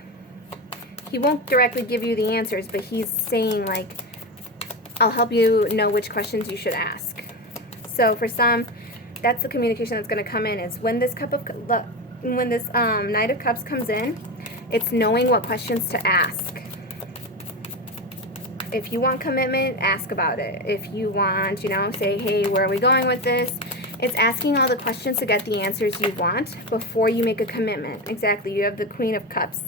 He won't directly give you the answers, but he's saying like, I'll help you know which questions you should ask. So for some, that's the communication that's going to come in, is when this Knight of Cups comes in, it's knowing what questions to ask. If you want commitment, ask about it. If you want, say, hey, where are we going with this? It's asking all the questions to get the answers you want before you make a commitment. Exactly. You have the Queen of Cups.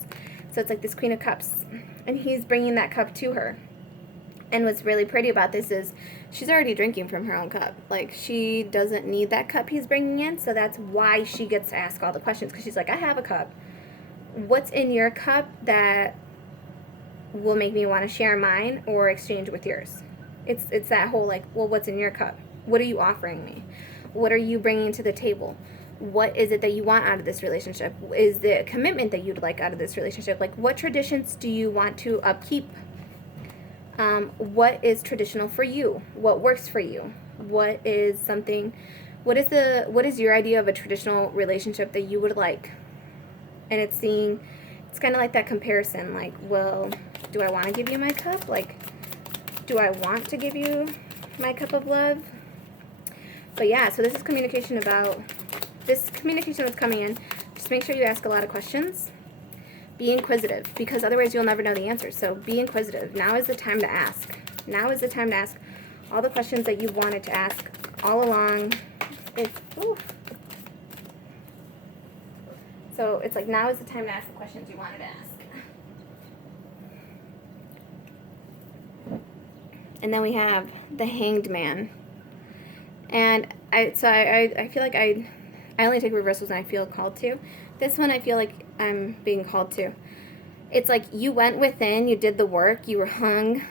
So it's like this Queen of Cups. And he's bringing that cup to her. And what's really pretty about this is she's already drinking from her own cup. Like, she doesn't need that cup he's bringing in. So that's why she gets to ask all the questions. Because she's like, I have a cup. What's in your cup that will make me want to share mine or exchange with yours? It's that whole like, well, what's in your cup? What are you offering me? What are you bringing to the table? What is it that you want out of this relationship? Is the commitment that you'd like out of this relationship? Like, what traditions do you want to upkeep? What is traditional for you? What works for you? What is your idea of a traditional relationship that you would like? And it's kind of like that comparison, like, well, do I want to give you my cup? Like, do I want to give you my cup of love? But yeah, so this is communication that's coming in. Just make sure you ask a lot of questions. Be inquisitive, because otherwise you'll never know the answers. So be inquisitive. Now is the time to ask. Now is the time to ask all the questions that you wanted to ask all along. So it's like, now is the time to ask the questions you wanted to ask. And then we have the Hanged Man. And I feel like I only take reversals when I feel called to. This one I feel like I'm being called to. It's like you went within, you did the work, you were hung.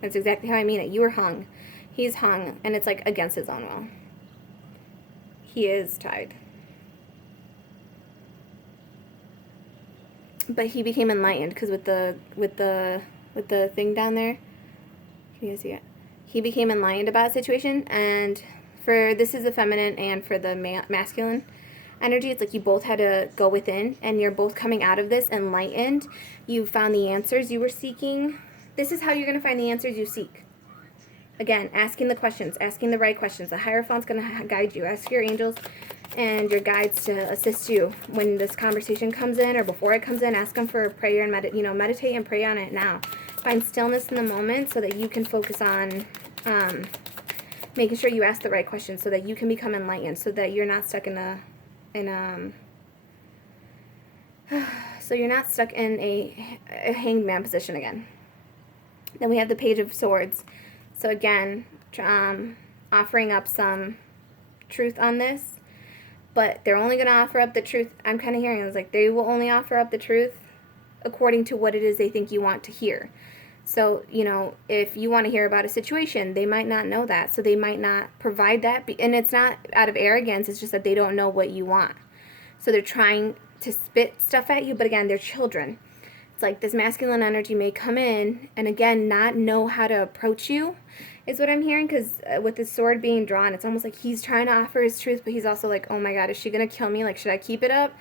That's exactly how I mean it. You were hung. He's hung, and it's like against his own will. He is tied. But he became enlightened, because with the thing down there, can you guys see it? He became enlightened about a situation, and this is the feminine and for the masculine energy, it's like you both had to go within, and you're both coming out of this enlightened. You found the answers you were seeking. This is how you're going to find the answers you seek. Again, asking the questions, asking the right questions. The Hierophant's going to guide you. Ask your angels and your guides to assist you when this conversation comes in, or before it comes in. Ask them for prayer and meditate and pray on it now. Find stillness in the moment so that you can focus on making sure you ask the right questions, so that you can become enlightened, so that you're not stuck in a hanged man position again. Then we have the Page of Swords. So again, offering up some truth on this, but they're only going to offer up the truth. I'm kind of hearing, it's like they will only offer up the truth according to what it is they think you want to hear. So, if you want to hear about a situation, they might not know that, so they might not provide that. And it's not out of arrogance, it's just that they don't know what you want. So they're trying to spit stuff at you, but again, they're children. It's like this masculine energy may come in and again not know how to approach you, is what I'm hearing, because with the sword being drawn, it's almost like he's trying to offer his truth, but he's also like, oh my god, is she going to kill me? Like, should I keep it up?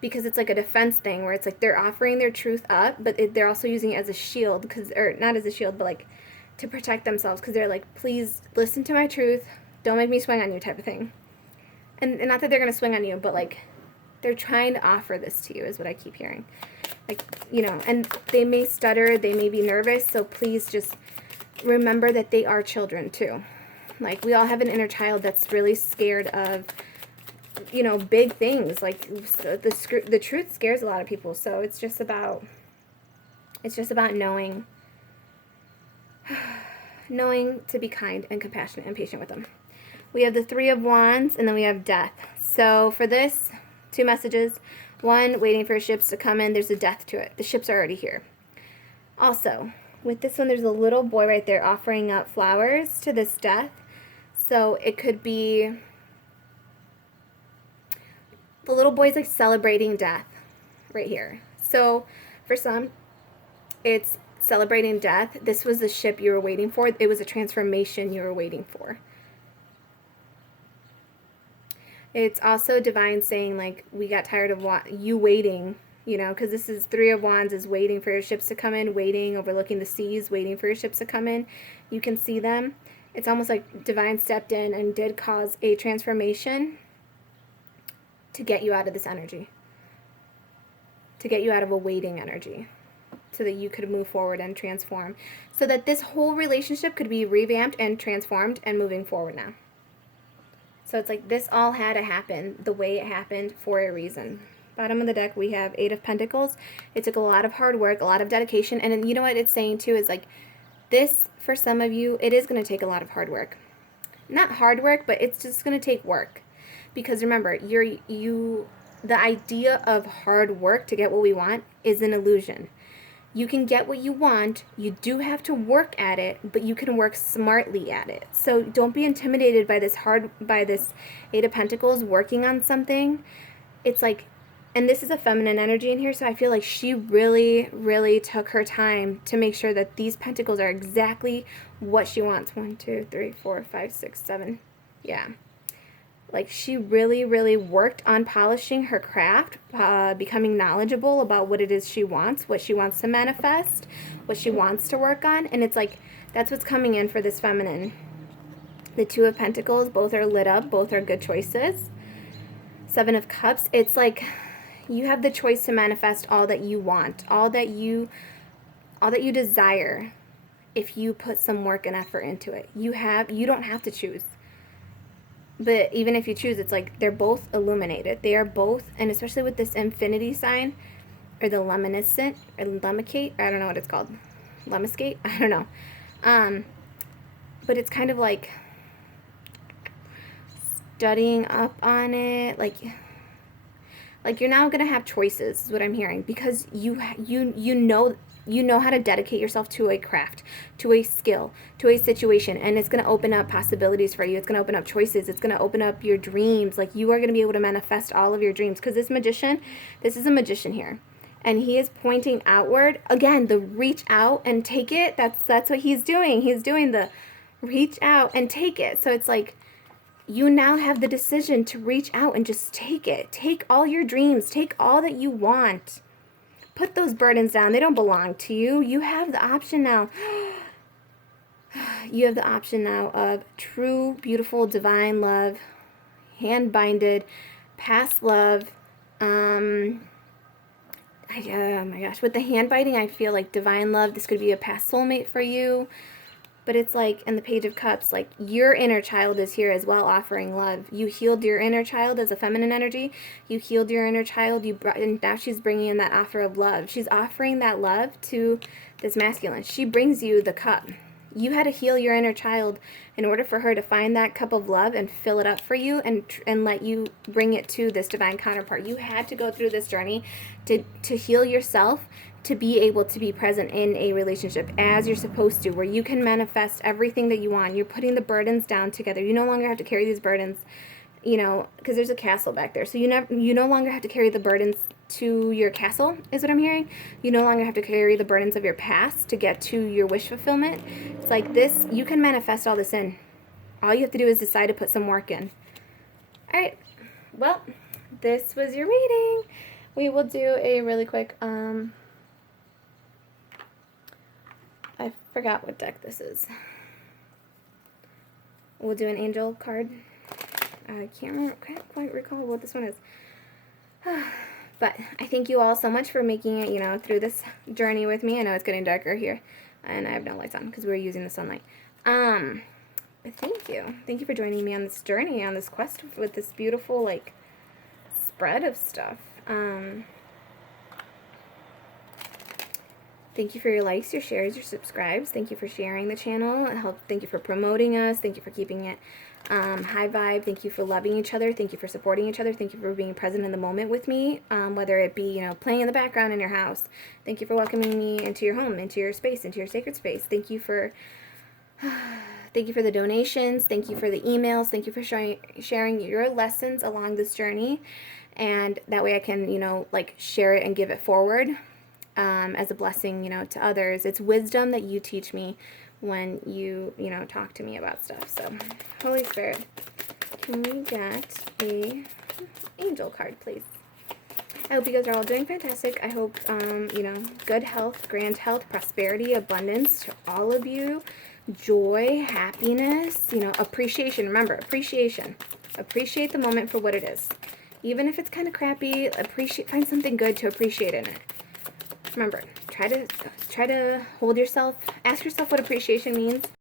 Because it's like a defense thing where it's like they're offering their truth up, but they're also using it as a shield, or not as a shield, but like to protect themselves, because they're like, please listen to my truth, don't make me swing on you, type of thing. And not that they're going to swing on you, but like they're trying to offer this to you, is what I keep hearing. Like, and they may stutter, they may be nervous, so please just remember that they are children too. Like, we all have an inner child that's really scared of, big things. Like, the truth scares a lot of people, so it's just about knowing knowing to be kind and compassionate and patient with them. We have the Three of Wands, and then we have Death. So for this, 2 messages. 1, waiting for ships to come in. There's a death to it. The ships are already here. Also, with this one, there's a little boy right there offering up flowers to this death. So it could be the little boy's like celebrating death right here. So for some, it's celebrating death. This was the ship you were waiting for. It was a transformation you were waiting for. It's also divine saying, like, we got tired of you waiting, you know, because this is 3 of Wands is waiting for your ships to come in, waiting, overlooking the seas, waiting for your ships to come in. You can see them. It's almost like divine stepped in and did cause a transformation to get you out of this energy, to get you out of a waiting energy, so that you could move forward and transform, so that this whole relationship could be revamped and transformed and moving forward now. So it's like this all had to happen the way it happened for a reason. Bottom of the deck, we have 8 of Pentacles. It took a lot of hard work, a lot of dedication. And then, you know what it's saying too is like this, for some of you, it is going to take a lot of hard work. Not hard work, but it's just going to take work. Because remember, the idea of hard work to get what we want is an illusion. You can get what you want. You do have to work at it, but you can work smartly at it. So don't be intimidated by this 8 of Pentacles working on something. It's like, and this is a feminine energy in here, so I feel like she really, really took her time to make sure that these pentacles are exactly what she wants. 1, 2, 3, 4, 5, 6, 7. Yeah. Like, she really, really worked on polishing her craft, becoming knowledgeable about what it is she wants, what she wants to manifest, what she wants to work on. And it's like, that's what's coming in for this feminine. The 2 of Pentacles, both are lit up, both are good choices. 7 of Cups, it's like you have the choice to manifest all that you want, all that you desire, if you put some work and effort into it. You don't have to choose. But even if you choose, it's like they're both illuminated. They are both, and especially with this infinity sign, or the luminescent, or lemnicate, I don't know what it's called. Lemniscate? I don't know. But it's kind of like studying up on it. Like you're now going to have choices, is what I'm hearing. Because you know how to dedicate yourself to a craft, to a skill, to a situation, and it's going to open up possibilities for you. It's going to open up choices. It's going to open up your dreams. Like, you are going to be able to manifest all of your dreams, because this is a magician here, and he is pointing outward. Again, the reach out and take it. That's what he's doing. He's doing the reach out and take it. So it's like, you now have the decision to reach out and just take it. Take all your dreams. Take all that you want. Put those burdens down. They don't belong to you. You have the option now. You have the option now of true, beautiful, divine love, hand-binded, past love. Oh my gosh. With the hand binding, I feel like divine love. This could be a past soulmate for you. But it's like, in the Page of Cups, like, your inner child is here as well, offering love. You healed your inner child as a feminine energy. You healed your inner child. And now she's bringing in that offer of love. She's offering that love to this masculine. She brings you the cup. You had to heal your inner child in order for her to find that cup of love and fill it up for you and let you bring it to this divine counterpart. You had to go through this journey to heal yourself, to be able to be present in a relationship as you're supposed to, where you can manifest everything that you want. You're putting the burdens down together. You no longer have to carry these burdens, you know, because there's a castle back there. So you no longer have to carry the burdens to your castle, is what I'm hearing. You no longer have to carry the burdens of your past to get to your wish fulfillment. It's like this, you can manifest all this in. All you have to do is decide to put some work in. All right, well, this was your reading. We will do a really quick, I forgot what deck this is. We'll do an angel card. I can't quite recall what this one is. But I thank you all so much for making it, you know, through this journey with me. I know it's getting darker here, and I have no lights on because we're using the sunlight. But thank you. Thank you for joining me on this journey, on this quest with this beautiful, like, spread of stuff. Thank you for your likes, your shares, your subscribes. Thank you for sharing the channel. Thank you for promoting us. Thank you for keeping it high vibe. Thank you for loving each other. Thank you for supporting each other. Thank you for being present in the moment with me, whether it be, you know, playing in the background in your house. Thank you for welcoming me into your home, into your space, into your sacred space. Thank you for the donations. Thank you for the emails. Thank you for sharing your lessons along this journey. And that way I can, you know, like share it and give it forward as a blessing, you know, to others. It's wisdom that you teach me when you know, talk to me about stuff. So, Holy Spirit, can we get a angel card, please? I hope you guys are all doing fantastic. I hope, you know, good health, grand health, prosperity, abundance to all of you. Joy, happiness, you know, appreciation. Remember, appreciation. Appreciate the moment for what it is. Even if it's kind of crappy, find something good to appreciate in it. Remember, try to hold yourself, ask yourself what appreciation means.